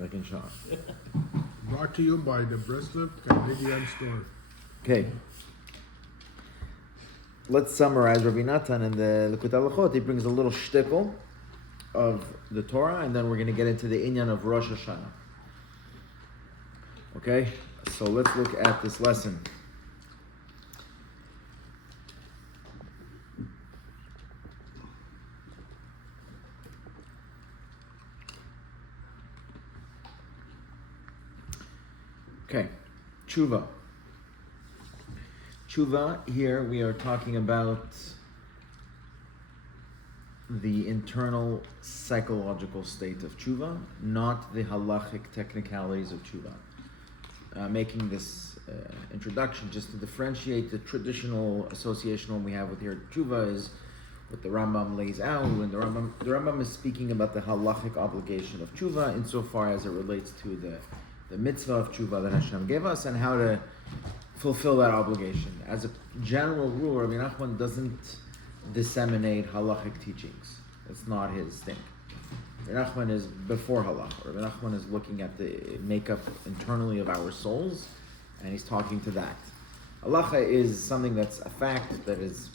Like in Shah. Brought to you by the Breslov Canadian store. Okay. Let's summarize Rebbe Nachman in the Likutei Moharan. He brings a little shtickle of the Torah, and then we're going to get into the inyan of Rosh Hashanah. Okay? So let's look at this lesson. Okay, teshuvah. Teshuvah, here we are talking about the internal psychological state of teshuvah, not the halachic technicalities of teshuvah. Making this introduction just to differentiate the traditional association we have with here teshuvah is what the Rambam lays out, and the Rambam is speaking about the halachic obligation of teshuvah insofar as it relates to the mitzvah of teshuvah that Hashem gave us and how to fulfill that obligation. As a general rule, Rebbe Nachman doesn't disseminate halachic teachings. It's not his thing. Rebbe Nachman is before halacha. Rebbe Nachman is looking at the makeup internally of our souls, and he's talking to that. Halacha is something that's a fact that is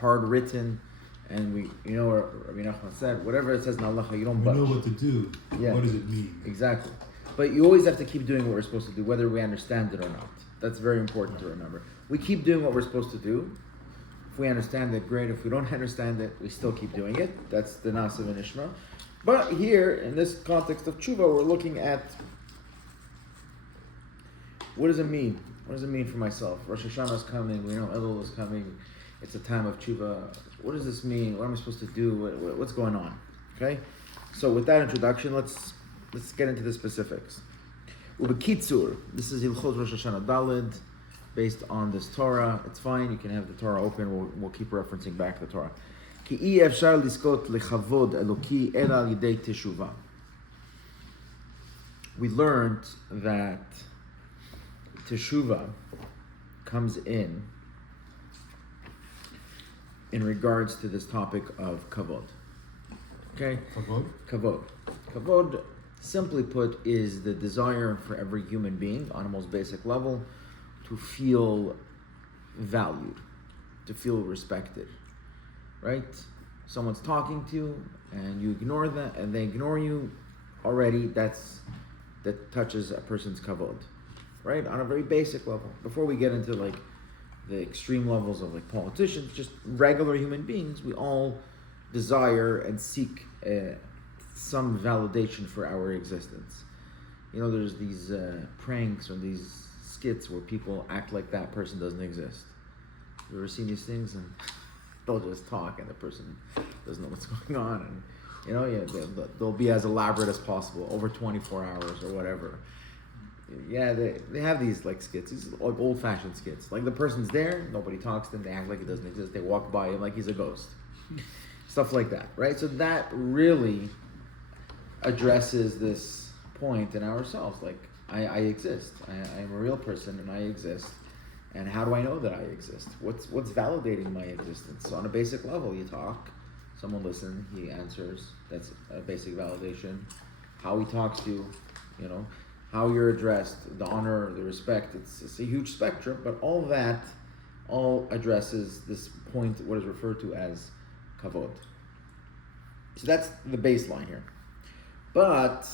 hard written, and what Rebbe Nachman said, whatever it says in halacha, you don't budge. We know what to do. Yeah. What does it mean? Exactly. But you always have to keep doing what we're supposed to do, whether we understand it or not. That's very important to remember. We keep doing what we're supposed to do. If we understand it, great. If we don't understand it, we still keep doing it. That's the Nasiv and Ishma. But here, in this context of teshuvah, we're looking at what does it mean? What does it mean for myself? Rosh Hashanah is coming. We know Elul is coming. It's a time of teshuvah. What does this mean? What am I supposed to do? What's going on? Okay? So with that introduction, let's get into the specifics. Ubekitsur, this is Hilchot Rosh Hashanah Daled, based on this Torah. It's fine, you can have the Torah open, we'll keep referencing back the Torah. Ki I efshar liskot lechavod eloki ela al yidei teshuvah. We learned that teshuvah comes in regards to this topic of kavod. Okay? Kavod? Kavod. Kavod, simply put, is the desire for every human being on a most basic level to feel valued, to feel respected, right? Someone's talking to you and you ignore them and they ignore you, already that touches a person's kavod, right? On a very basic level. Before we get into like the extreme levels of like politicians, just regular human beings, we all desire and seek some validation for our existence. There's these pranks or these skits where people act like that person doesn't exist. You ever seen these things? And they'll just talk and the person doesn't know what's going on. And they'll be as elaborate as possible over 24 hours or whatever. Yeah, they have these like skits, these like old-fashioned skits. Like the person's there, nobody talks to them, they act like it doesn't exist, they walk by him like he's a ghost. Stuff like that, right? So that really addresses this point in ourselves, like I exist. I am a real person and I exist. And how do I know that I exist? What's validating my existence? So on a basic level, you talk, someone listens, he answers. That's a basic validation. How he talks to you, how you're addressed, the honor, the respect. It's a huge spectrum, but all that addresses this point, what is referred to as kavod. So that's the baseline here. But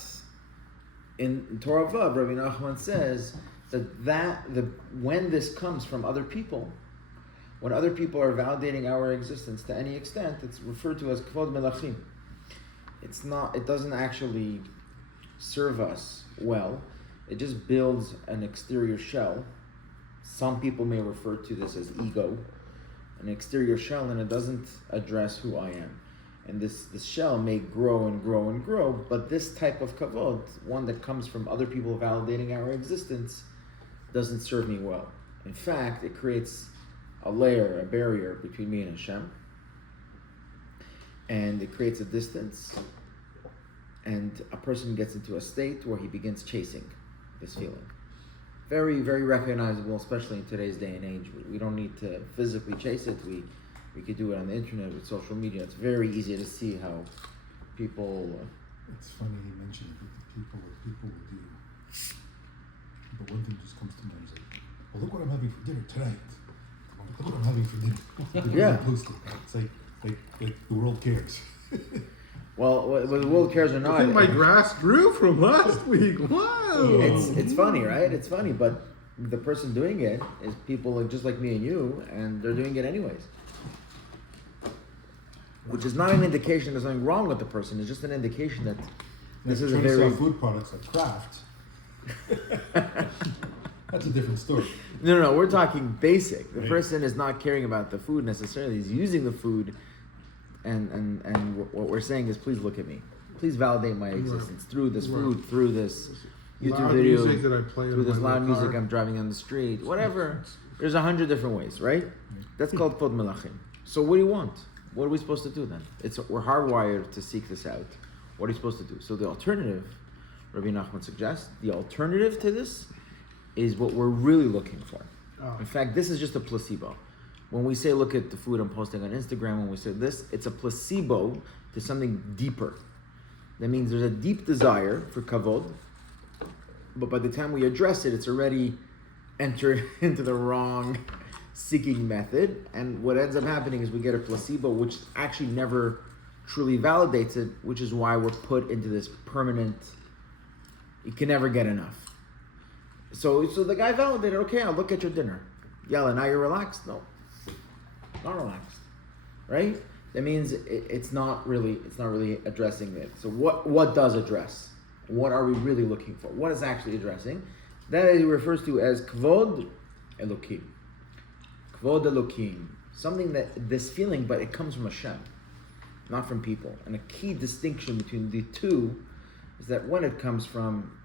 in Torah Vav, Rebbe Nachman says that when this comes from other people, when other people are validating our existence to any extent, it's referred to as kavod melachim. It doesn't actually serve us well. It just builds an exterior shell. Some people may refer to this as ego, an exterior shell, and it doesn't address who I am. And this shell may grow and grow and grow, but this type of kavod, one that comes from other people validating our existence, doesn't serve me well. In fact, it creates a barrier between me and Hashem, and it creates a distance, and a person gets into a state where he begins chasing this feeling. Very, very recognizable, especially in today's day and age. We don't need to physically chase it. We could do it on the internet with social media. It's very easy to see how people... It's funny you mentioned people but one thing just comes to mind. He's like, well, look what I'm having for dinner tonight. Look what I'm having for dinner. Yeah. It's like the world cares. Well, whether the world cares or I not, think my grass grew from last week. Wow. it's funny, right? It's funny, but the person doing it is people just like me and you, and they're doing it anyways. Which is not an indication there's something wrong with the person. It's just an indication that this is a Trying to very sell food products like craft. That's a different story. No, we're talking basic. The Right. person is not caring about the food necessarily. He's using the food, and what we're saying is, please look at me. Please validate my existence through this food, through this YouTube Loud video, music that I play through in this my loud music car. I'm driving on the street, whatever. There's 100 different ways, right? That's called Pod Melachim. So what do you want? What are we supposed to do then? We're hardwired to seek this out. What are you supposed to do? So the alternative, Rebbe Nachman suggests, the alternative to this is what we're really looking for. Oh. In fact, this is just a placebo. When we say look at the food I'm posting on Instagram, when we say this, it's a placebo to something deeper. That means there's a deep desire for kavod, but by the time we address it, it's already entered into the wrong seeking method, and what ends up happening is we get a placebo which actually never truly validates it, which is why we're put into this permanent, you can never get enough. So the guy validated, okay, I'll look at your dinner. Yalla, now you're relaxed? No, not relaxed, right? That means it's not really addressing it. So what does address? What are we really looking for? What is actually addressing? That he refers to as kvod elokim. Kvod elokim. Something that, this feeling, but it comes from Hashem, not from people. And a key distinction between the two is that when it comes from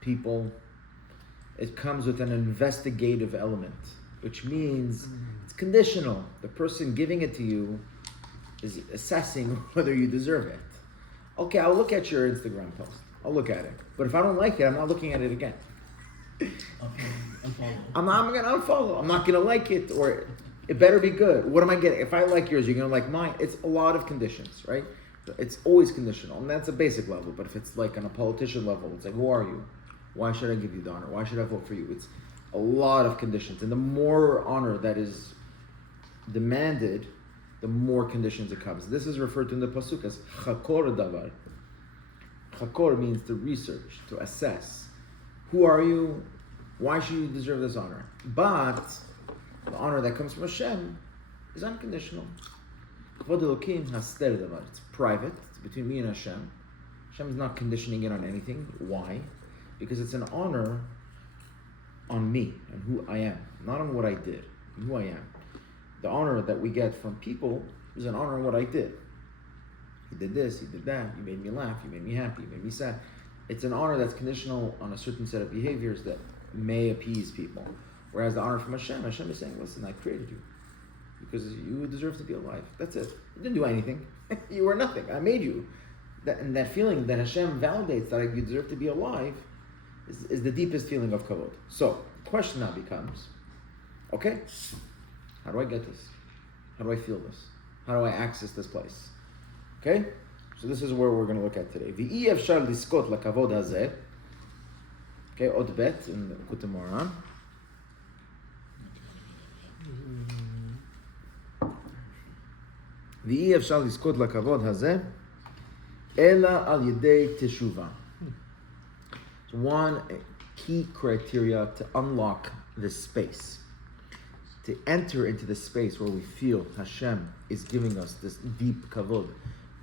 people, it comes with an investigative element, which means it's conditional. The person giving it to you is assessing whether you deserve it. Okay, I'll look at your Instagram post. I'll look at it. But if I don't like it, I'm not looking at it again. I'm going to unfollow. I'm not going to like it, or it better be good. What am I getting? If I like yours, you're going to like mine. It's a lot of conditions, right? It's always conditional, and that's a basic level. But if it's like on a politician level, it's like, who are you? Why should I give you the honor? Why should I vote for you? It's a lot of conditions. And the more honor that is demanded, the more conditions it comes. This is referred to in the Pasuk as chakor davar. Chakor means to research, to assess. Who are you? Why should you deserve this honor? But the honor that comes from Hashem is unconditional. Kvod Elokim haster davar. It's private. It's between me and Hashem. Hashem is not conditioning it on anything. Why? Because it's an honor on me and who I am, not on what I did, and who I am. The honor that we get from people is an honor on what I did. He did this, he did that, you made me laugh, you made me happy, you made me sad. It's an honor that's conditional on a certain set of behaviors that may appease people. Whereas the honor from Hashem is saying, listen, I created you because you deserve to be alive. That's it. You didn't do anything. You were nothing. I made you. And that feeling that Hashem validates that you deserve to be alive is the deepest feeling of kavod. So, the question now becomes, okay, how do I get this? How do I feel this? How do I access this place? Okay? So this is where we're going to look at today. V'i efshar liskot lakavod hazeh. Okay, od bet in Likutei Moharan. V'i efshar liskot lakavod hazeh ela al yedei teshuvah. So one key criteria to unlock this space, to enter into the space where we feel Hashem is giving us this deep kavod,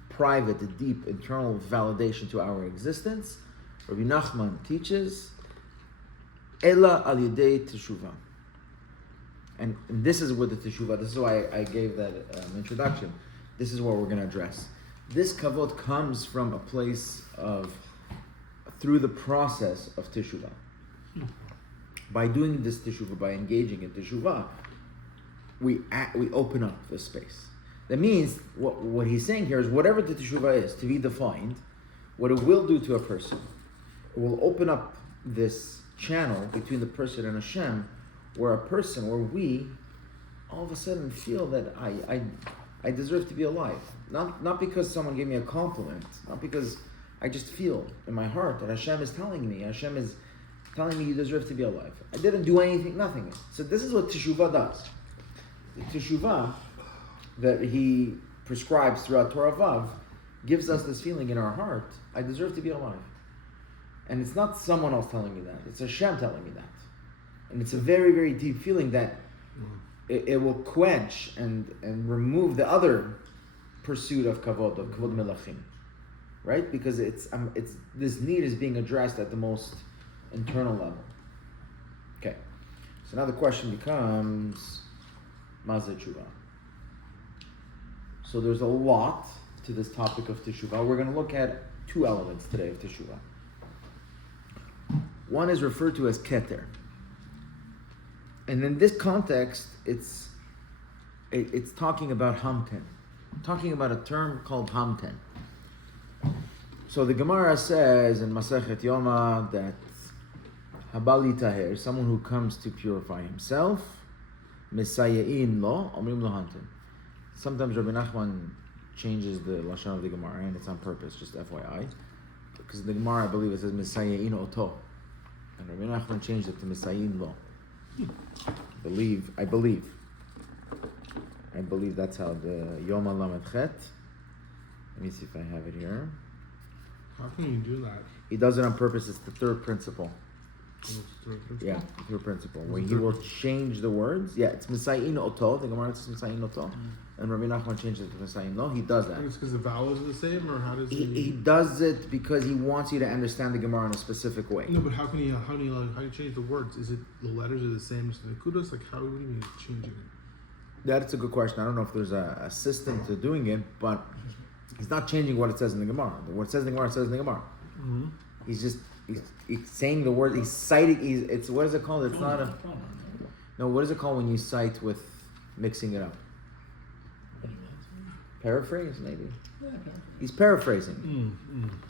private, deep internal validation to our existence, Rebbe Nachman teaches, Ela al yedei teshuvah. And this is where the teshuvah, this is why I gave that introduction. This is what we're going to address. This kavod comes from a place of, through the process of teshuvah. By doing this teshuvah, by engaging in teshuvah, we open up the space. That means, what he's saying here is whatever the teshuvah is, to be defined, what it will do to a person, it will open up this channel between the person and Hashem, where we, all of a sudden feel that I deserve to be alive. Not because someone gave me a compliment, not because I just feel in my heart that Hashem is telling me, Hashem is telling me you deserve to be alive. I didn't do anything, nothing. So this is what teshuvah does. The teshuvah that he prescribes throughout Torah Vav gives us this feeling in our heart, I deserve to be alive. And it's not someone else telling me that, it's Hashem telling me that. And it's a very, very deep feeling that it will quench and remove the other pursuit of kavod melachim. Right? Because it's this need is being addressed at the most internal level. Okay. So now the question becomes, Mazeh Teshuvah. So there's a lot to this topic of teshuvah. We're going to look at two elements today of teshuvah. One is referred to as keter. And in this context, it's talking about hamten. Talking about a term called hamten. So the Gemara says in Masechet Yoma that Habali Taher, someone who comes to purify himself, Mesayein lo, Omrim lo hamten. Sometimes Rebbe Nachman changes the lashon of the Gemara, and it's on purpose, just FYI, because the Gemara, I believe, it says Mesayein oto, and Rebbe Nachman changed it to Mesayein lo. I believe that's how the Yoma Lamed Chet. Let me see if I have it here. How can you do that? He does it on purpose. It's the third principle. What's the third principle? Yeah, the third principle. Where he will change the words. Yeah, it's Mesayin Oto. The Gemara says Mesayin Oto. And Rabbi Nachman changes it to Mesayin Lo. He does that. It's because the vowels are the same, or how does he does it because he wants you to understand the Gemara in a specific way. No, but how do you change the words? Is it the letters are the same as the kudos? Like how do you change it? That's a good question. I don't know if there's a system to doing it, but he's not changing what it says in the Gemara. What it says in the Gemara says in the Gemara. Mm-hmm. He's saying the word. He's citing. It's what is it called? It's not a. No, what is it called when you cite with mixing it up? Paraphrase, maybe. He's paraphrasing.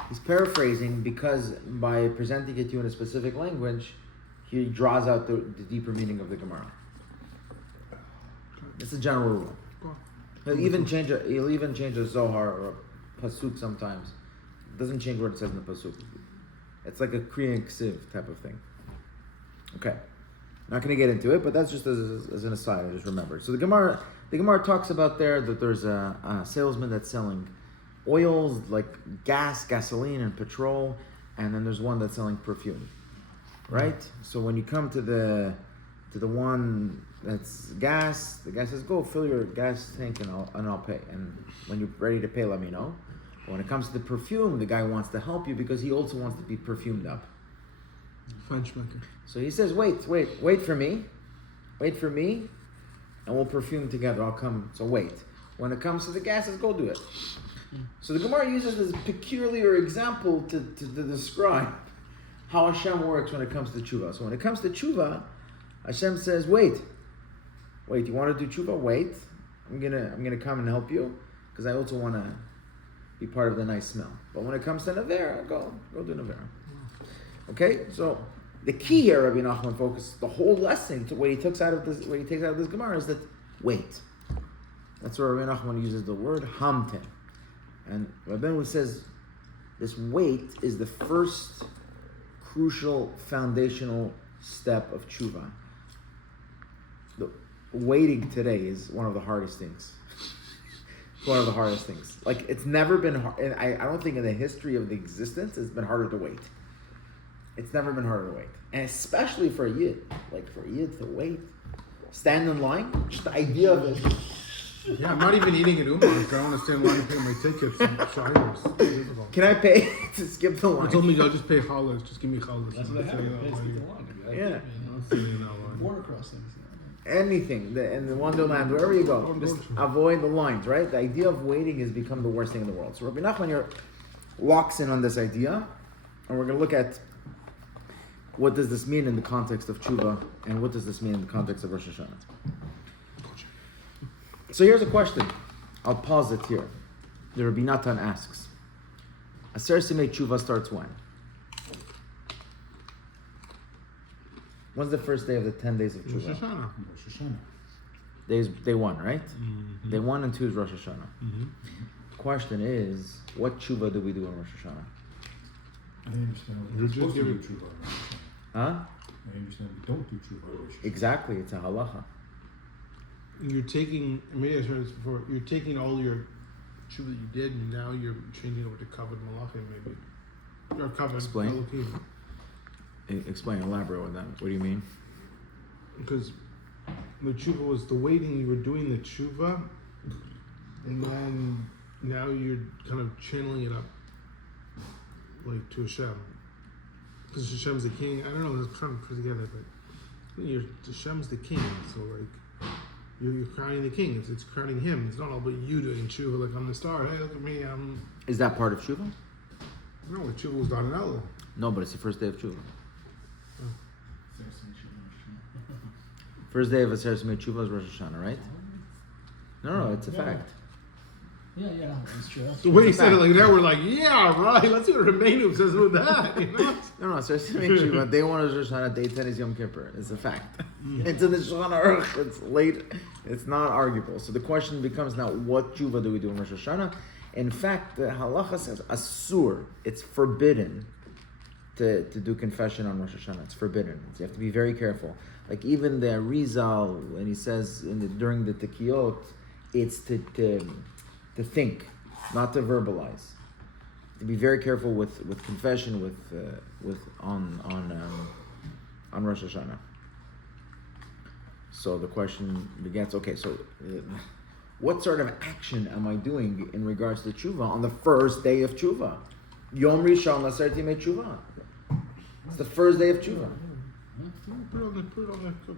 He's paraphrasing because by presenting it to you in a specific language, he draws out the deeper meaning of the Gemara. It's a general rule. He'll even change a Zohar or a pasuk sometimes. It doesn't change what it says in the pasuk. It's like a Kriyan Ksiv type of thing. Okay, not going to get into it, but that's just as an aside. I just remembered. So the Gemara talks about there that there's a salesman that's selling oils like gas, gasoline, and petrol, and then there's one that's selling perfume. Right. So when you come to the one that's gas, the guy says, "Go fill your gas tank and I'll pay. And when you're ready to pay, let me know." But when it comes to the perfume, the guy wants to help you because he also wants to be perfumed up. Feinschmecker. So he says, wait for me, and we'll perfume together. I'll come. So wait. When it comes to the gas, go do it. So the Gemara uses this peculiar example to describe how Hashem works when it comes to teshuvah. So when it comes to teshuvah, Hashem says, wait, you want to do teshuvah? Wait, I'm gonna come and help you because I also want to be part of the nice smell. But when it comes to Nevera, go do Nevera. Okay, so the key here, Rabbi Nachman focused the whole lesson to what he takes out of this Gemara is that wait. That's where Rabbi Nachman uses the word hamten, and Rabbi Ben says this wait is the first crucial foundational step of tshuva. The waiting today is one of the hardest things. It's one of the hardest things. Like it's never been hard. I don't think in the history of the existence it's been harder to wait. It's never been harder to wait, and especially for a yid. Like for a yid to wait, stand in line. Just the idea of it. Yeah, I'm not even eating at Umar's. I don't want to stand in line and pay my tickets. So Can I pay to skip the line? He told me I'll just pay challahs. Just give me challahs. That's what I have. Yeah. Border crossings. Anything in the Wonderland, wherever you go, just avoid the lines. Right? The idea of waiting has become the worst thing in the world. So Rebbe Nachman here walks in on this idea, and we're going to look at what does this mean in the context of tshuva, and what does this mean in the context of Rosh Hashanah. So here's a question. I'll pause it here. The Rebbe Natan asks, Aser Simei Tshuva starts when? When's the first day of the 10 days of Tshuva? Rosh Hashanah. Day 1, right? Mm-hmm. Day 1 and 2 is Rosh Hashanah. Mm-hmm. Question is, what Tshuva do we do on Rosh Hashanah? I think you're supposed to do tshuva. Huh? I understand we don't do teshuvah on Rosh Hashanah. Exactly, it's a halacha. You're taking, maybe I heard this before, you're taking all your teshuvah that you did, and now you're changing it over to covered malachim, maybe. Or covered Explain. Elohim. Explain, elaborate on that. What do you mean? Because the teshuvah was the waiting, you were doing the teshuvah, and then now you're kind of channeling it up, like to Hashem. Because Hashem's the king. I don't know, I'm trying to put it together, but Hashem's the king, so like, you're crowning the king. It's crowning him. It's not all about you doing teshuvah, like I'm the star. Hey, look at me, I'm... Is that part of tshuva? No, the teshuvah was done in Elul. No, but it's the first day of tshuva. There's some teshuvah. First day of Aseret Smei Tshuva is Rosh Hashanah, right? No, it's a fact. Yeah, no, it's true. The way he said it like that, we're like, yeah, right. Let's see what Rebbeinu says with that. You know? No, Aseret Smei Tshuva. Day 1 is Rosh Hashanah, day 10 is Yom Kippur. It's a fact. It's in the Shulchan Aruch. It's late. It's not arguable. So the question becomes now, what tshuva do we do in Rosh Hashanah? In fact, the halacha says asur. It's forbidden to do confession on Rosh Hashanah. It's forbidden. You have to be very careful. Like even the Arizal, and he says during the tekiyot, it's to think, not to verbalize. To be very careful with confession on Rosh Hashanah. So the question begins, okay, so what sort of action am I doing in regards to tshuva on the first day of tshuva? Yom Rishon Aseret Yemei Tshuva. It's the first day of tshuva. Put it on the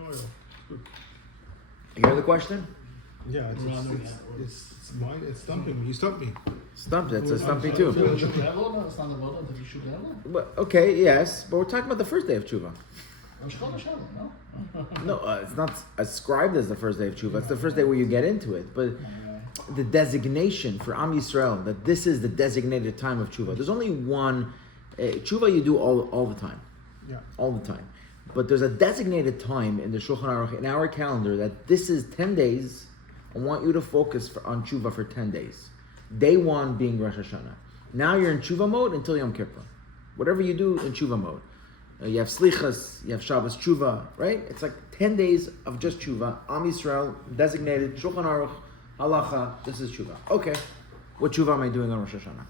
oil. Good. You hear the question? Yeah, it's mine. It's stumping me. You stumped me. Stumped, that's a stumpy too. No, it's not the word that you should have. But, okay, yes, but we're talking about the first day of tshuva. No? No, it's not ascribed as the first day of tshuva. It's the first day where you get into it. But the designation for Am Yisrael, that this is the designated time of tshuva. There's only one tshuva you do all the time. Yeah. All the time. But there's a designated time in the Shulchan Aruch, in our calendar, that this is 10 days. I want you to focus on tshuva for 10 days. Day 1 being Rosh Hashanah. Now you're in tshuva mode until Yom Kippur. Whatever you do in tshuva mode. You have slichas, you have Shabbos tshuva, right? It's like 10 days of just tshuva. Am Yisrael, designated, Shulchan Aruch, halacha, this is tshuva. Okay, what tshuva am I doing on Rosh Hashanah?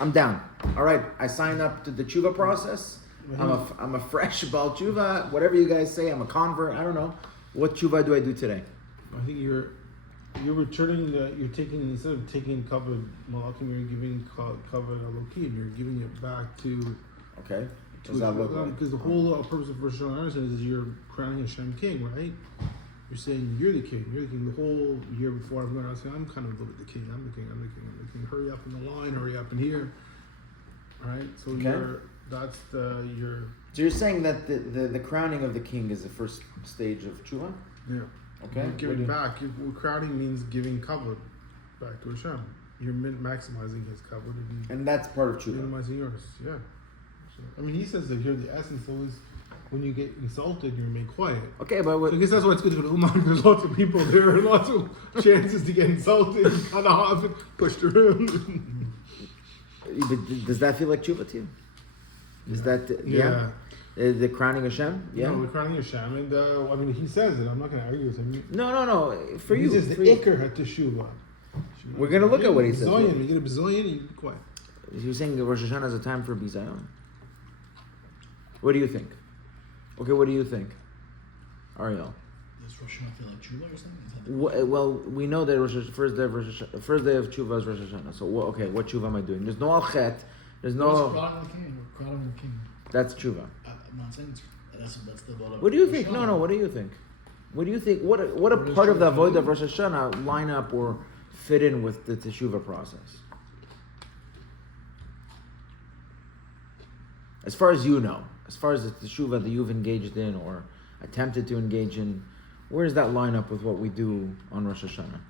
I'm down. All right, I signed up to the tshuva process. I'm a fresh Baal tshuva, whatever you guys say, I'm a convert, I don't know. What tshuva do I do today? I think you're returning you're taking, instead of taking covered malachim, you're giving covered elokim. You're giving it back to... Okay. Does that look like? Because the whole purpose of Rosh Hashanah is you're crowning Hashem king, right? You're saying you're the king. You're the king. The whole year before I'm going out saying, I'm kind of the king. I'm the king. I'm the king. I'm the king. Hurry up in the line. Hurry up in here. All right. So So you're saying that the crowning of the king is the first stage of tshuva? Yeah. Okay. You're giving back. Crowning means giving kavod back to Hashem. You're maximizing his kavod and that's part of tshuva. minimizing yours. Yeah. So, I mean, he says that here the essence always, when you get insulted, you remain quiet. Okay, but So I guess that's why it's good to go to Uman. There's lots of people there, and lots of chances to get insulted, cut off, pushed around. But does that feel like tshuva to you? Is that Yeah. The crowning Hashem? Yeah. No, the crowning Hashem, and I mean, he says it. I'm not going to argue with him. No. For you, He says the for you. ikar at teshuvah. We're gonna look at what he says. Bizayon, you get a bizayon, you be quiet. You're saying that Rosh Hashanah is a time for bizayon. What do you think? Okay, what do you think, Ariel? Does Rosh Hashanah feel like tshuva or something? Well, we know that first day of tshuva is Rosh Hashanah. So what tshuva am I doing? There's no al-chet. There's no. Crowning the king. We're crowning the king. That's tshuva. I'm not saying that's the vote. What do you think? No. What do you think? What do you think? What a part of the avodah of Rosh Hashanah line up or fit in with the teshuvah process? As far as you know, as far as the teshuvah that you've engaged in or attempted to engage in, where does that line up with what we do on Rosh Hashanah?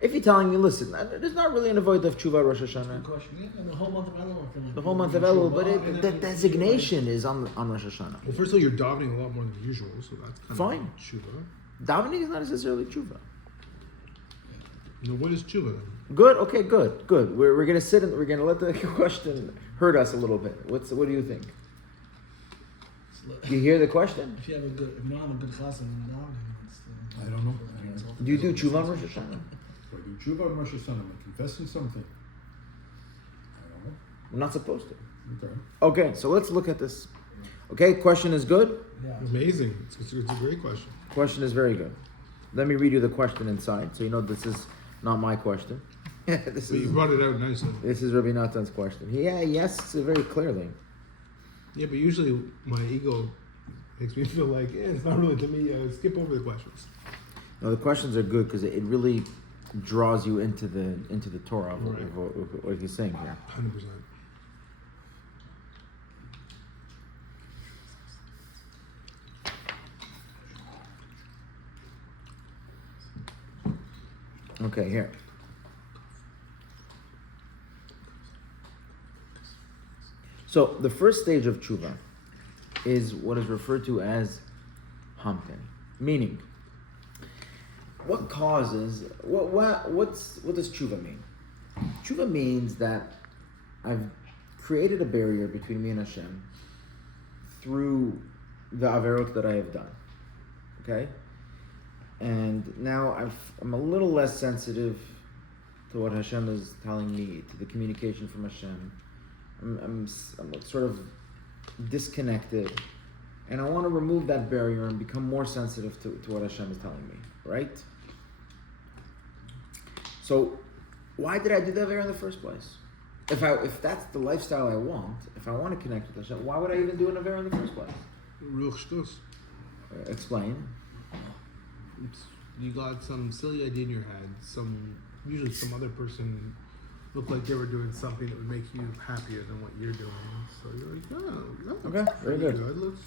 If you're telling me, listen, there's not really an avodah of tshuva Rosh Hashanah. Good question. Yeah, and the whole month of Elul, I feel like The whole month of Elul, but the designation is on Rosh Hashanah. Well, first of all, you're davening a lot more than usual, so that's kind Fine. of tshuva. Davening is not necessarily tshuva. No, what is tshuva then? Good. Okay. Good. We're gonna sit and we're gonna let the question hurt us a little bit. What do you think? You hear the question? If you don't have a good chassan and a dog, it's, I don't know. Do you do teshuvah on Rosh Hashanah? Do I do teshuvah on Rosh Hashanah? Am I confessing something? I don't know. We're not supposed to. Okay. Okay, so let's look at this. Okay, question is good. Yeah. Amazing. It's a great question. Question is very good. Let me read you the question inside, so you know this is not my question. This But you is brought it out nicely. this is Rebbe Nachman's question. He asks it very clearly. Yeah, but usually my ego makes me feel like, it's not really to me. I skip over the questions. No, the questions are good because it really draws you into the Torah of Right. what he's saying here. 100%. Okay, here. So the first stage of teshuvah is what is referred to as hamten, meaning what causes what does teshuvah mean? Teshuvah means that I've created a barrier between me and Hashem through the averot that I have done. Okay? And now I'm a little less sensitive to what Hashem is telling me, to the communication from Hashem. I'm sort of disconnected, and I want to remove that barrier and become more sensitive to what Hashem is telling me, right? So, why did I do that in the first place? If that's the lifestyle I want, if I want to connect with Hashem, why would I even do an Avera in the first place? Real shtus. Explain. You got some silly idea in your head. Usually some other person looked like they were doing something that would make you happier than what you're doing. So you're like, oh, Okay, very good. Let's...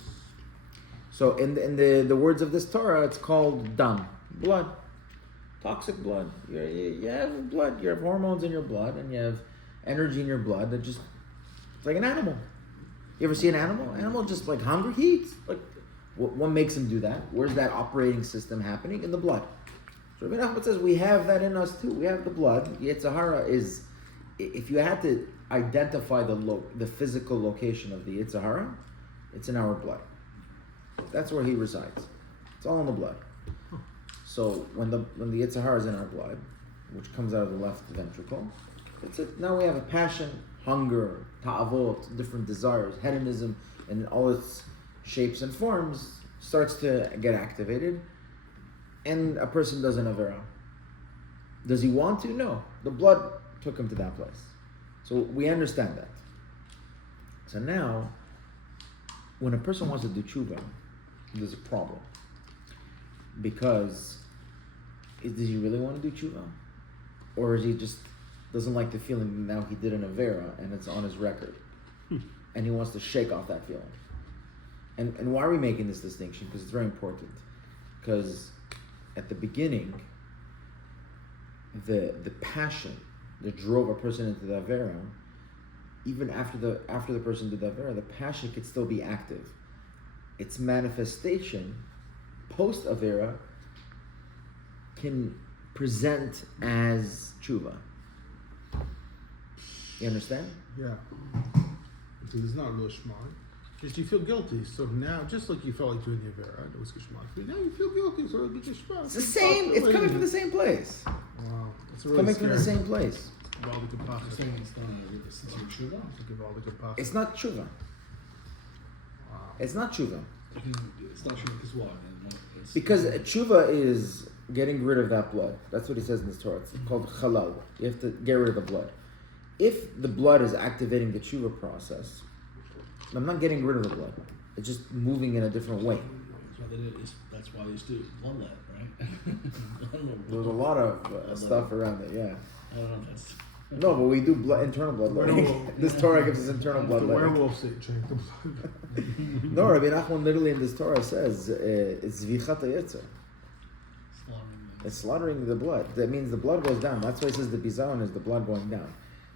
So in the words of this Torah, it's called dam, blood, toxic blood. You have blood. You have hormones in your blood, and you have energy in your blood that it's like an animal. You ever see an animal? Animal just like hungry, he eats. Like what makes him do that? Where's that operating system happening? In the blood. So Rebbe Nachman says we have that in us too. We have the blood. Yitzhahara is, if you had to identify the physical location of the Yitzhahara, it's in our blood. That's where he resides. It's all in the blood. So when the Yitzhahara is in our blood, which comes out of the left ventricle, that's it. Now we have a passion, hunger, ta'avot, different desires, hedonism, and all its shapes and forms starts to get activated, and a person does an avera. Does he want to? No. The blood took him to that place. So we understand that. So now, when a person wants to do teshuvah, there's a problem. Because, does he really want to do teshuvah? Or is he just doesn't like the feeling that now he did an avera and it's on his record? And he wants to shake off that feeling. And why are we making this distinction? Because it's very important. Because at the beginning, the passion that drove a person into the avera, even after the person did the avera, the passion could still be active. Its manifestation post avera can present as tshuva. You understand? Yeah. Because it's not real smart. Just you feel guilty. So now, just like you felt like doing the Avera, it was Geshmak. Now you feel guilty, so it'll be Geshmak. It's the same. It's coming from the same place. Wow. It's really Coming scary. from the same place. You're saying it's not sincere tshuva? It's not tshuva. Wow. It's not tshuva. It's not tshuva because what? Because tshuva is getting rid of that blood. That's what he says in this Torah. It's called halal. You have to get rid of the blood. If the blood is activating the tshuva process, I'm not getting rid of the blood. It's just moving in a different way. That's why they used to do bloodlet, right? There's a lot of stuff around it, yeah. I don't know. That's No, but we do internal bloodletting. This Torah gives us internal The bloodletting. werewolves that drink the blood. No, Rebbe Nachman literally in this Torah says it's zvichat hayetzer. It's slaughtering the blood. That means the blood goes down. That's why he says the bizaron is the blood going down.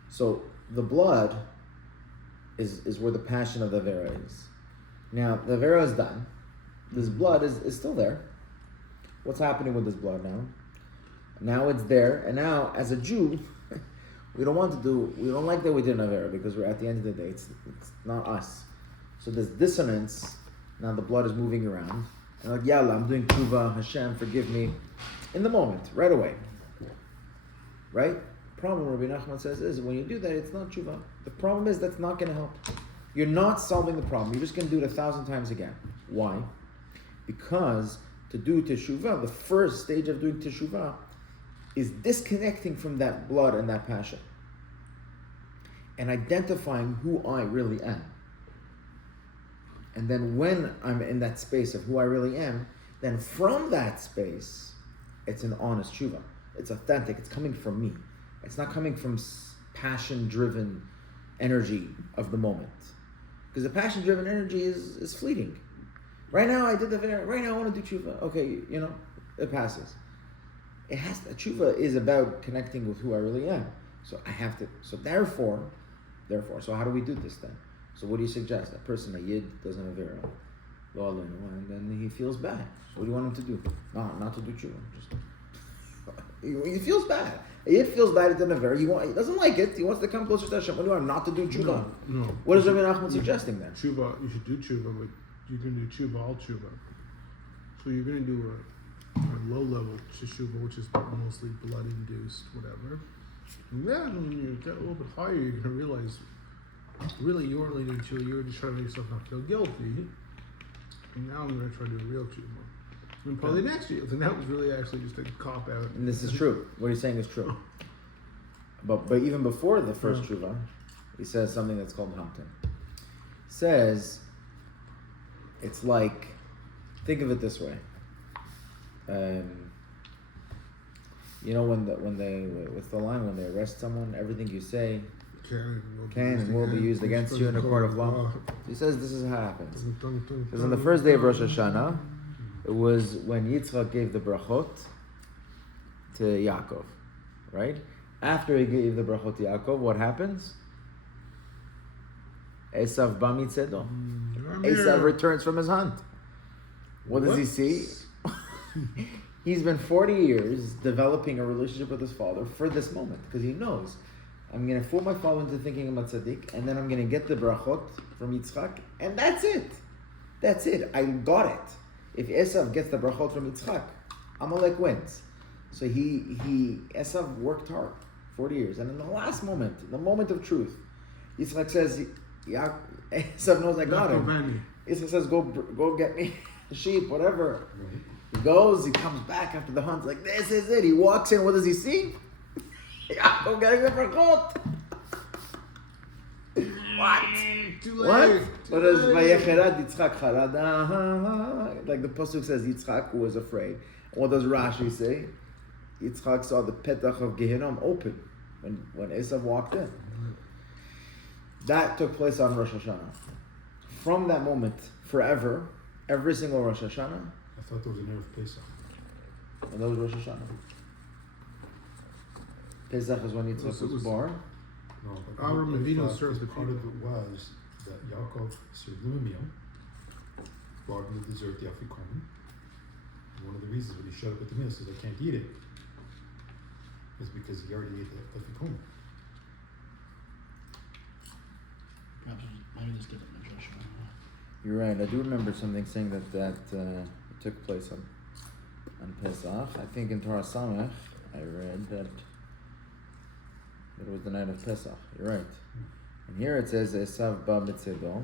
So the blood is where the passion of the Avera is. Now, the Avera is done. This blood is still there. What's happening with this blood now? Now it's there, and now, as a Jew, we don't like that we did an Avera, because we're at the end of the day, it's not us. So there's dissonance Now the blood is moving around. And like, yalla, I'm doing teshuvah, Hashem, forgive me. In the moment, right away. Right? Problem, Rebbe Nachman says, is when you do that, it's not teshuvah. The problem is that's not going to help. You're not solving the problem. You're just going to do it 1,000 times again. Why? Because to do teshuvah, the first stage of doing teshuvah is disconnecting from that blood and that passion and identifying who I really am. And then when I'm in that space of who I really am, then from that space, it's an honest teshuvah. It's authentic. It's coming from me. It's not coming from passion-driven energy of the moment. Because the passion-driven energy is fleeting. Right now, I did the video. Right now, I want to do teshuvah. Okay, it passes. Teshuvah is about connecting with who I really am. So I have to. So therefore. So how do we do this then? So what do you suggest? A person, a yid, does an avera, and then he feels bad. So what do you want him to do? Not to do teshuvah. He feels bad. A yid feels bad. He does an avera. He doesn't like it. He wants to come closer to Hashem. What do you want him not to do teshuvah? No. What is Rebbe Nachman suggesting then? Teshuvah, you should do teshuvah, but you can do teshuvah, all teshuvah. So you're going to do a low-level teshuvah, which is mostly blood-induced, whatever. And then when you get a little bit higher, you're going to realize, really, you weren't leading teshuvah. You were just trying to make yourself not feel guilty. And now I'm going to try to do a real teshuvah. And probably next year, then that was really actually just a cop out. And this is true. What he's saying is true. But even before the first teshuvah, he says something that's called hamten. Says, it's like, think of it this way. When they what's the line? When they arrest someone, everything you say can and will be used against you in a court of law. He says this is how it happens. Because on the first day of Rosh Hashanah, it was when Yitzchak gave the brachot to Yaakov, right? After he gave the brachot to Yaakov, what happens? Esav ba mitzedo. Esav returns from his hunt. What does he see? He's been 40 years developing a relationship with his father for this moment, because he knows, I'm going to fool my father into thinking I'm a tzaddik, and then I'm going to get the brachot from Yitzchak, and that's it. That's it. I got it. If Esav gets the brachot from Yitzchak, Amalek wins. So Esav worked hard, 40 years, and in the last moment, the moment of truth, Yitzchak says, Esav knows I got him. Esav says, go get me a sheep, whatever. Right. He goes, he comes back after the hunt, like, this is it. He walks in, what does he see? Yaakov getting the brachot. What? Too late. What? Too What does late. Vayecherat Yitzchak Harad? Like the pasuk says, Yitzchak was afraid. What does Rashi say? Yitzchak saw the petach of Gehinnom open when Esav walked in. That took place on Rosh Hashanah. From that moment, forever, every single Rosh Hashanah. I thought there was an Erev Pesach. And that was Rosh Hashanah. Pesach is when Yitzchak was born. No, but Avram Avinu served the part of people. it was that Yaakov served them a meal, brought him the dessert, the afikomen. One of the reasons when he showed up at the meal says I can't eat it is because he already ate the afikomen. Perhaps maybe it's different than Joshua. You're right. I do remember something saying that took place on Pesach. I think in Torah Samech I read that it was the night of Pesach. You're right. And here it says Esav ba mitzedo.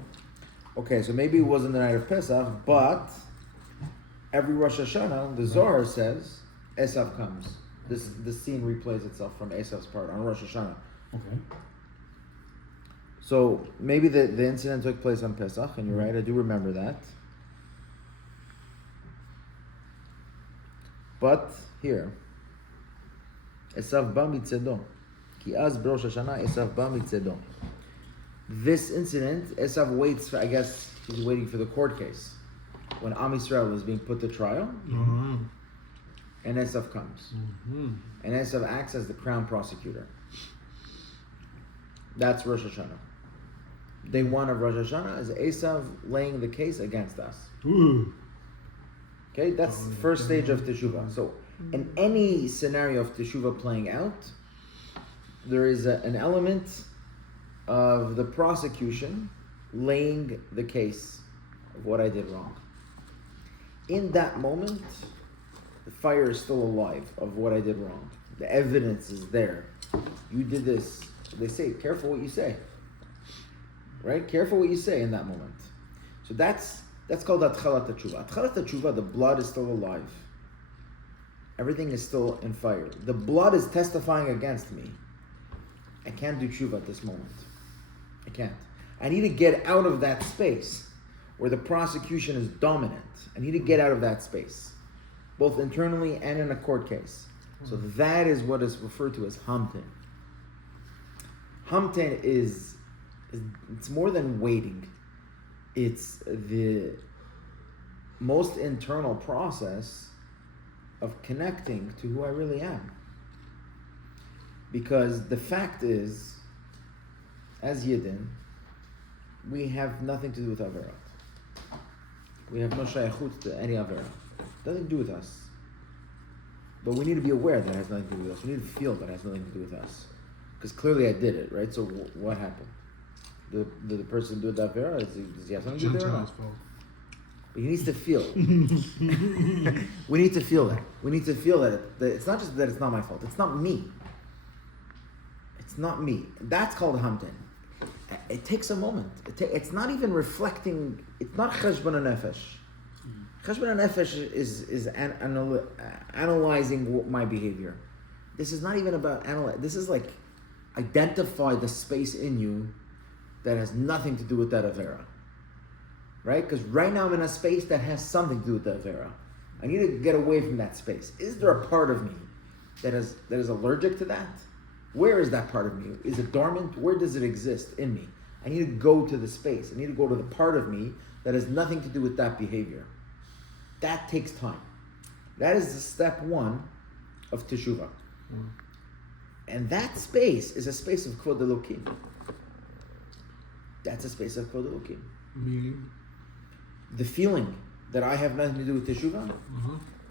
Okay, so maybe it wasn't the night of Pesach, but every Rosh Hashanah, the Zohar says Esav comes. The scene replays itself from Esav's part on Rosh Hashanah. Okay. So maybe the incident took place on Pesach, and you're right, I do remember that. But here, Esav ba mitzedo. Ki az b'Rosh Hashanah Esav ba mitzedo. This incident, Esav waits for, I guess he's waiting for the court case. When Am Yisrael is being put to trial, and Esav comes. And Esav acts as the crown prosecutor. That's Rosh Hashanah. Day one of Rosh Hashanah is Esav laying the case against us. Okay, that's the first stage of teshuvah. So, in any scenario of teshuvah playing out, there is an element of the prosecution laying the case of what I did wrong. In that moment, the fire is still alive of what I did wrong. The evidence is there. You did this. They say, careful what you say. Right? Careful what you say in that moment. So that's called Atchalat teshuvah. Atchalat teshuvah, the blood is still alive. Everything is still in fire. The blood is testifying against me. I can't do teshuvah at this moment. I can't. I need to get out of that space where the prosecution is dominant. I need to get out of that space, both internally and in a court case. So that is what is referred to as hamten. Hamten is it's more than waiting. It's the most internal process of connecting to who I really am. Because the fact is, as Yidden, we have nothing to do with Averot. We have no shayachut to any Averot. Nothing to do with us. But we need to be aware that it has nothing to do with us. We need to feel that it has nothing to do with us. Because clearly I did it, right? So what happened? Did the person do that Avera? Does he have something to do with it or not? But he needs to feel. We need to feel that. We need to feel that it's not just that it's not my fault. It's not me. It's not me. That's called hamten. It takes a moment. It's not even reflecting. It's not cheshbon nefesh. Cheshbon nefesh is analyzing my behavior. This is not even about analyze. This is like identify the space in you that has nothing to do with that avera. Right? Because right now I'm in a space that has something to do with the avera. I need to get away from that space. Is there a part of me that is allergic to that? Where is that part of me? Is it dormant? Where does it exist in me? I need to go to the space. I need to go to the part of me that has nothing to do with that behavior. That takes time. That is the step one of teshuvah. And that space is a space of kvod elokim. That's a space of kvod elokim. Meaning? The feeling that I have nothing to do with teshuvah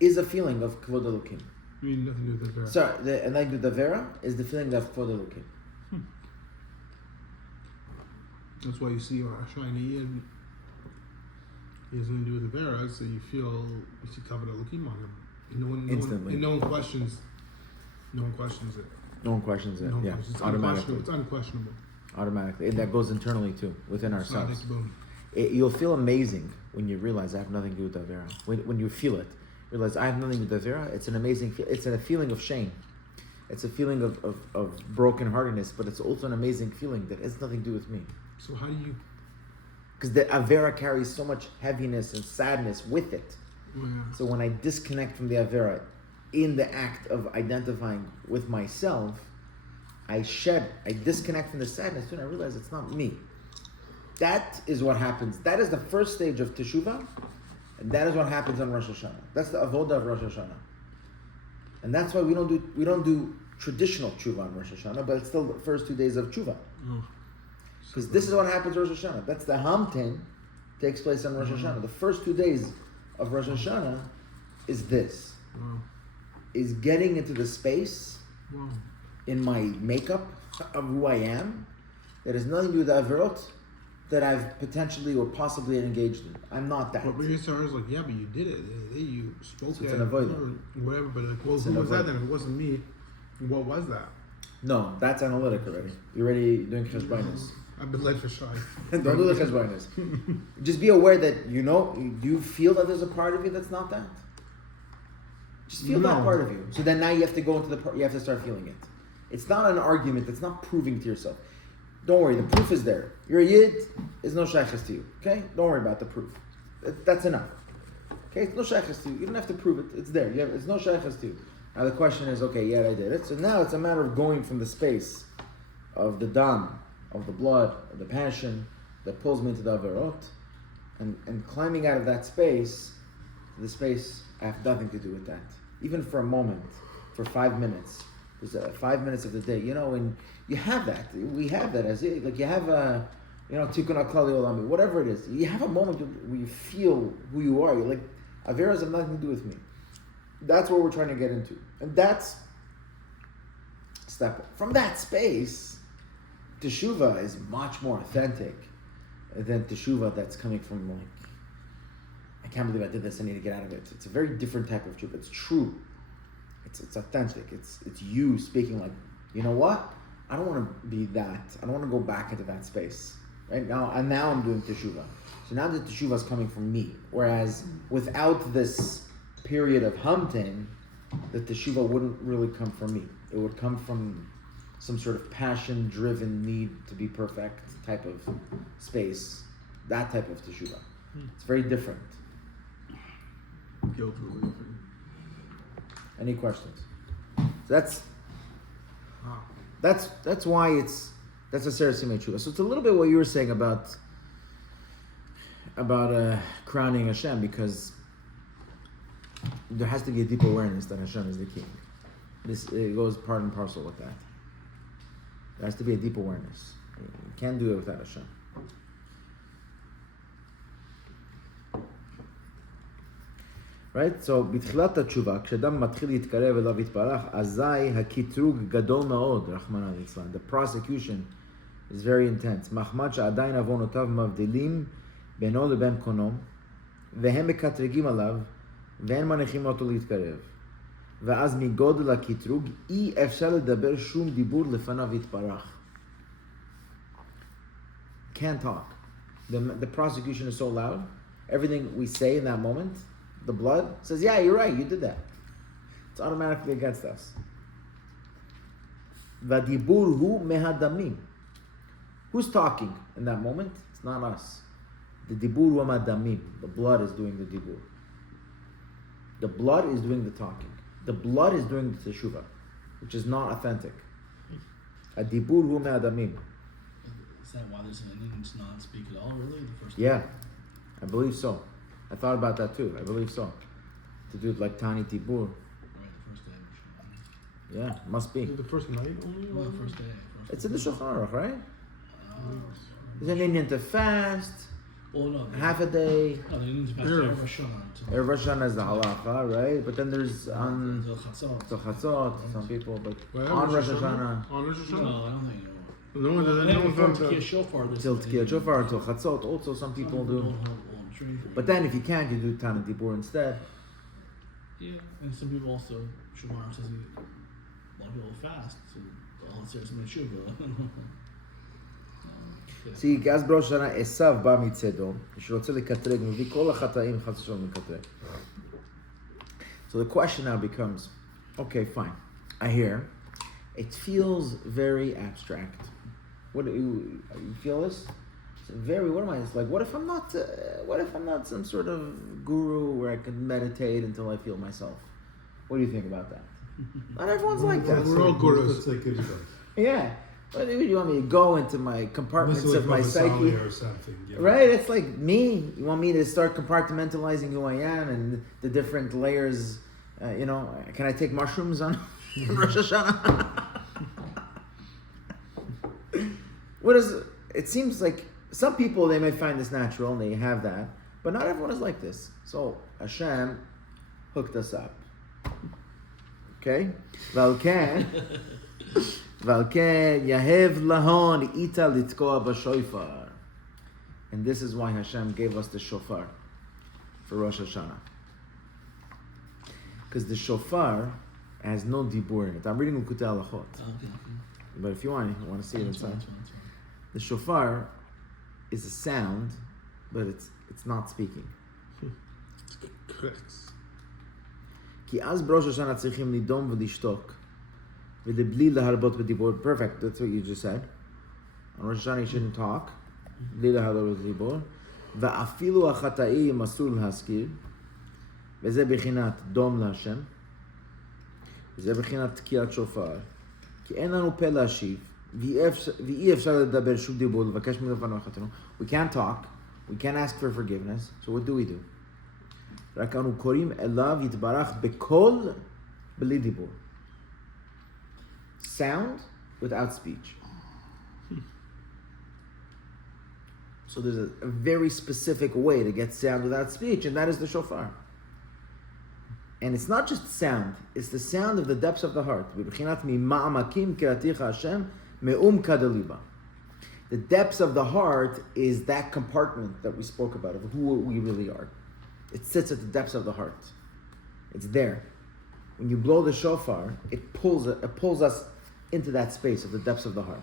is a feeling of kvod elokim. You mean nothing to do with the Avera? Sorry, and like the Avera is the feeling of kvod elokim. That's why you see Shiny and he has nothing to do with the Avera, so you see Kavod Elokim on him. Instantly. No one questions it. No one questions it. No one Yeah, questions. It's automatically. It's unquestionable. Automatically. And that goes internally too, within ourselves. Boom. You'll feel amazing when you realize I have nothing to do with the Avera. When you feel it, realize I have nothing to do with the Avera. It's an amazing it's a feeling of shame. It's a feeling of brokenheartedness, but it's also an amazing feeling that has nothing to do with me. So how do you... Because the Avera carries so much heaviness and sadness with it. Yeah. So when I disconnect from the Avera in the act of identifying with myself, I disconnect from the sadness and I realize it's not me. That is what happens. That is the first stage of teshuvah, and that is what happens on Rosh Hashanah. That's the avodah of Rosh Hashanah. And that's why we don't do traditional teshuvah on Rosh Hashanah, but it's still the first 2 days of teshuvah. Because this is what happens Rosh Hashanah. That's the hamten takes place on Rosh Hashanah. The first 2 days of Rosh Hashanah is this. Is getting into the space in my makeup of who I am that has nothing to do with the averot that I've potentially or possibly engaged in. I'm not that. But Yisrael is like, yeah, but you did it. You spoke So it's an avodah. Whatever, but like, well, who was that then? If it wasn't me, what was that? No, that's analytic already. You're already doing cheshbainis. I've been led for shy. Don't do the cheshbainis. Just be aware that you feel that there's a part of you that's not that. Just feel that part of you. So then now you have to go into the part, you have to start feeling it. It's not an argument, it's not proving to yourself. Don't worry, the proof is there. You're a yid, it's no shaykhs to you. Okay? Don't worry about the proof. That's enough. Okay? It's no shaykhs to you. You don't have to prove it. It's there. It's no shaykhs to you. Now the question is, okay, yeah, I did it. So now it's a matter of going from the space of the dam, of the blood, of the passion that pulls me into the averot, and climbing out of that space to the space I have nothing to do with that. Even for a moment, for 5 minutes. There's 5 minutes of the day, and you have that. We have that as it, like you have a, tikkun haklali olami, whatever it is. You have a moment where you feel who you are. You're like, averas have nothing to do with me. That's what we're trying to get into, and that's step one. From that space, teshuvah is much more authentic than teshuvah that's coming from like I can't believe I did this, I need to get out of it. It's a very different type of teshuvah. It's true. It's authentic. It's you speaking like, you know what? I don't want to be that. I don't want to go back into that space. Right now, and now I'm doing teshuvah. So now the teshuvah is coming from me. Whereas without this period of humting, the teshuvah wouldn't really come from me. It would come from some sort of passion-driven need to be perfect type of space. That type of teshuvah. It's very different. Any questions? So that's why that's a Serasim Tshuva. So it's a little bit what you were saying about crowning Hashem, because there has to be a deep awareness that Hashem is the king. It goes part and parcel with that. There has to be a deep awareness. You can't do it without Hashem. Right? So, בתחילת התשובה, כשאדם מתחיל להתקרב אליו יתברך, אזי הקטרוג גדול מאוד, רחמנא ליצלן. The prosecution is very intense. מחמד שעדיין עוונותיו מבדילים בינו לבין קונו, והם מקטרגים עליו, ואין מניחים אותו להתקרב. ואז מגודל הקטרוג, אי אפשר לדבר שום דיבור לפניו יתברך. Can't talk. The prosecution is so loud. Everything we say in that moment, the blood says, yeah, you're right, you did that. It's automatically against us. V'dibur hu mehadamim. Who's talking in that moment? It's not us. The dibur hu mehadamim. The blood is doing the dibur. The blood is doing the talking. The blood is doing the teshuvah, which is not authentic. A dibur hu mehadamim. Is that why there's an ending to not speak at all, really? The first Yeah, I believe so. I thought about that too. I believe so. To do it like Tani Tibur. Right, the first day. Yeah, must be. Is it the first night only? Well, the first day. It's in the Shulchan Aruch, right? Is an Indian to fast, Well, no. half a day. No, they need to fast Erev Rosh Hashanah. Erev Rosh Hashanah is the halacha, right? But then there's on Till Chatzot. Till Chatzot, some people, but Wait, on Rosh Hashanah, On Rosh No, Hashanah? I don't think you No, know. no, And then no, before no, Tekiyah Shofar, there's till something- Tekiyah Shofar, till Chatzot, also some people do. But then if you can't, you do Tana Tibur instead. Yeah, and some people also, Shamar says a lot of people fast, so all it says is Shuvah. See, אז בראש השנה עשיו בא מצדו, שרוצה לקטרג, מביא כל החטאים חס ושלום לקטרג. So the question now becomes, okay, fine, I hear, it feels very abstract. What do you feel this? It's very, what am I? It's like, what if I'm not some sort of guru where I can meditate until I feel myself? What do you think about that? Not everyone's like that. We're all gurus. It's like advice. Yeah. What do you want me to go into my compartments Unless of my it's like psyche? Baba Sali or something. Yeah. Right? It's like me. You want me to start compartmentalizing who I am and the different layers? Can I take mushrooms on Rosh Hashanah? It seems like some people, they may find this natural and they have that, but not everyone is like this. So Hashem hooked us up. Okay? Valken Yahev Lahon Ita Litkoa B'Shofar. And this is why Hashem gave us the shofar for Rosh Hashanah. Because the shofar has no dibur in it. I'm reading Likutei Halachot. Okay. But if you want to see it That's inside. right. The shofar is a sound, but it's not speaking. Correct. כי אז בראש השנה צריכים לדום ולשתוק ולבלי להרבות בדיבור. Perfect, that's what you just said. On Rosh Hashanah you shouldn't talk. בלי להרבות בדיבור. ואפילו החטאים אסור להזכיר. וזה בחינת דום להשם. וזה בחינת תקיעת שופר. כי אין לנו פה להשיב. ואי אפשר לדבר שום דיבור, לבקש מלפניו חטאנו. We can't talk. We can't ask for forgiveness. So what do? רק אנו קוראים אליו יתברך בקול בלי דיבור. Sound without speech. So there's a very specific way to get sound without speech, and that is the shofar. And it's not just sound, it's the sound of the depths of the heart. The depths of the heart is that compartment that we spoke about, of who we really are. It sits at the depths of the heart. It's there. When you blow the shofar, it pulls us into that space of the depths of the heart.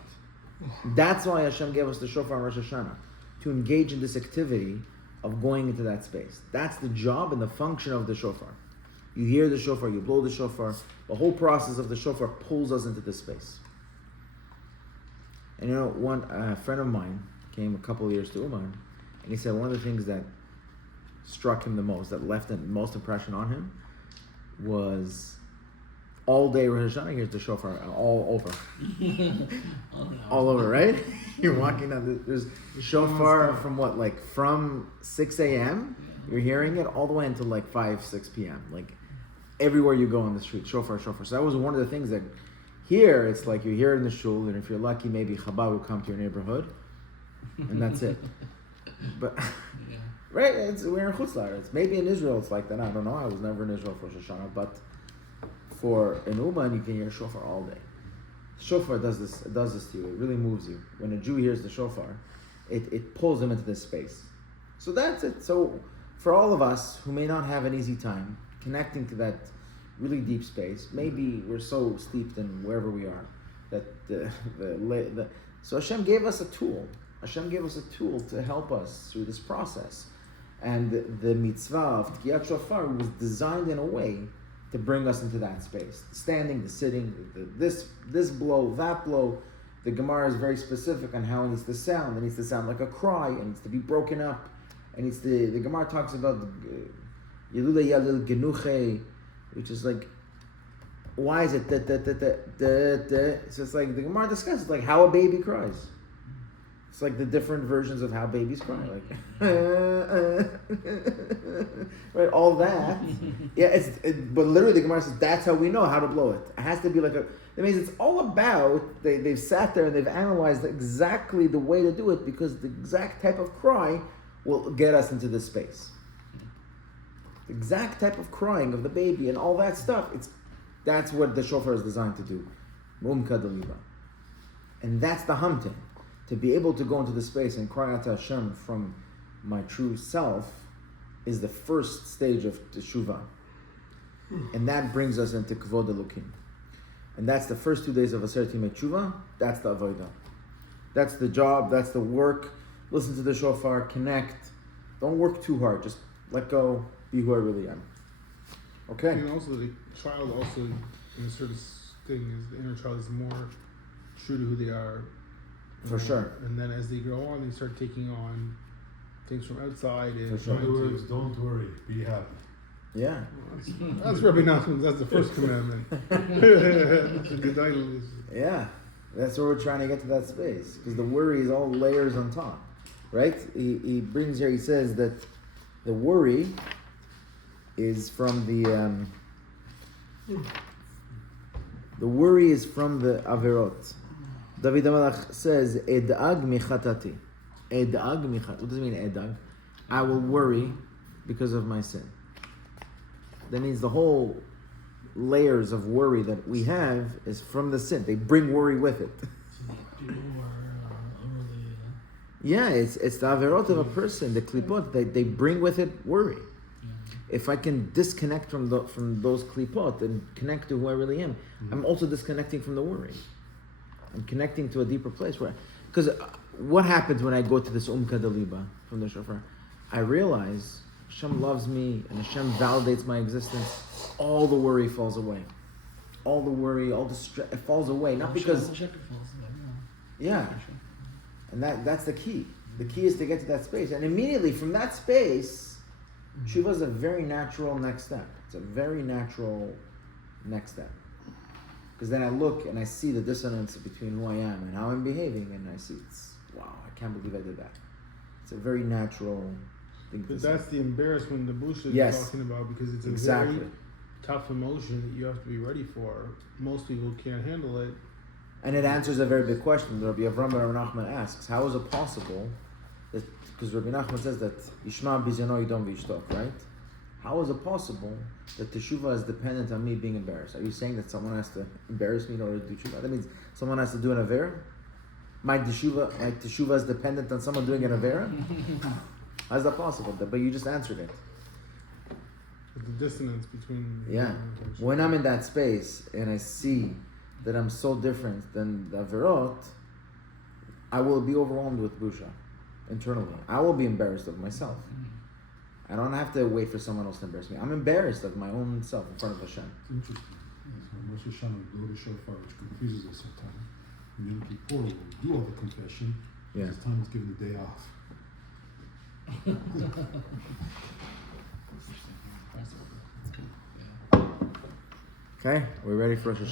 That's why Hashem gave us the shofar on Rosh Hashanah, to engage in this activity of going into that space. That's the job and the function of the shofar. You hear the shofar, you blow the shofar, the whole process of the shofar pulls us into this space. And one friend of mine came a couple of years to Uman, and he said one of the things that struck him the most, that left the most impression on him, was all day Rosh Hashanah hears the shofar all over. All over, right? You're walking down, there's shofar from from 6 a.m., you're hearing it all the way until 5, 6 p.m. Everywhere you go on the street, shofar. So that was one of the things that here, it's you hear it in the shul, and if you're lucky, maybe Chabad will come to your neighborhood, and that's it. But, right, we're in Chutz La'aretz. Maybe in Israel it's like that, I don't know, I was never in Israel for Rosh Hashanah, but for an Uman, you can hear shofar all day. Shofar does this to you, it really moves you. When a Jew hears the shofar, it pulls him into this space. So that's it. So for all of us who may not have an easy time connecting to that really deep space, maybe we're so steeped in wherever we are that so Hashem gave us a tool. Hashem gave us a tool to help us through this process. And the mitzvah of Tkiyat Shofar was designed in a way to bring us into that space. The standing, the sitting, this blow, that blow. The Gemara is very specific on how it needs to sound. It needs to sound like a cry. It needs to be broken up. The Gemara talks about Yelule Yalil Genuche, which is why is it da da da da da da? So it's the Gemara discusses how a baby cries. It's the different versions of how babies cry, right? All that, but literally the Gemara says that's how we know how to blow it. It has to be it means it's all about they've sat there and they've analyzed exactly the way to do it, because the exact type of cry will get us into this space. The exact type of crying of the baby and all that stuff. That's what the shofar is designed to do. And that's the hamtin. To be able to go into the space and cry out to Hashem from my true self is the first stage of teshuvah. And that brings us into Kavod Elokim. And that's the first 2 days of Aseret Yimei Teshuvah. That's the avodah. That's the job, that's the work. Listen to the shofar, connect. Don't work too hard. Just let go, be who I really am. Okay? And also the child in a certain thing, is the inner child is more true to who they are. For sure. And then as they grow on, they start taking on things from outside. And in other words, don't worry, be happy. Yeah. That's Rebbe Nachman. That's the first commandment. Yeah. That's where we're trying to get to that space. Because the worry is all layers on top. Right? He brings here, he says that the worry is from the Averot. David HaMelech says, Ed'ag michatati. Ed'ag michat. What does it mean, Ed'ag? I will worry because of my sin. That means the whole layers of worry that we have is from the sin. They bring worry with it. People are overly... Yeah, it's the averot of a person, the klipot, they bring with it worry. If I can disconnect from those klipot and connect to who I really am, I'm also disconnecting from the worry. I'm connecting to a deeper place because what happens when I go to this Daliba from the shofar? I realize Hashem loves me and Hashem validates my existence. All the worry falls away. All the worry, all the stress, it falls away. Not because... Yeah. And that's the key. The key is to get to that space. And immediately from that space, teshuvah is a very natural next step. It's a very natural next step. Because then I look and I see the dissonance between who I am and how I'm behaving, and I see wow, I can't believe I did that. It's a very natural thing to But say. that's the embarrassment the Bush is talking about, because it's a very tough emotion that you have to be ready for. Most people can't handle it. And it answers a very big question that Rebbe Nachman asks. How is it possible that, because Rebbe Nachman says that Yishma bizano yidom v'yishtok, right? How is it possible that teshuvah is dependent on me being embarrassed? Are you saying that someone has to embarrass me in order to do teshuvah? That means someone has to do an avera? My teshuvah is dependent on someone doing an avera? How is that possible? But you just answered it. the dissonance between. Yeah. When I'm in that space and I see that I'm so different than the Averot, I will be overwhelmed with busha internally. I will be embarrassed of myself. I don't have to wait for someone else to embarrass me. I'm embarrassed of my own self in front of Hashem. It's interesting. Yes, when Rosh Hashanah we blow the shofar, which confuses us sometimes. And Yom Kippur we'll do all the confession. Yeah. This time was given the day off. Okay, we're ready for Rosh Hashanah.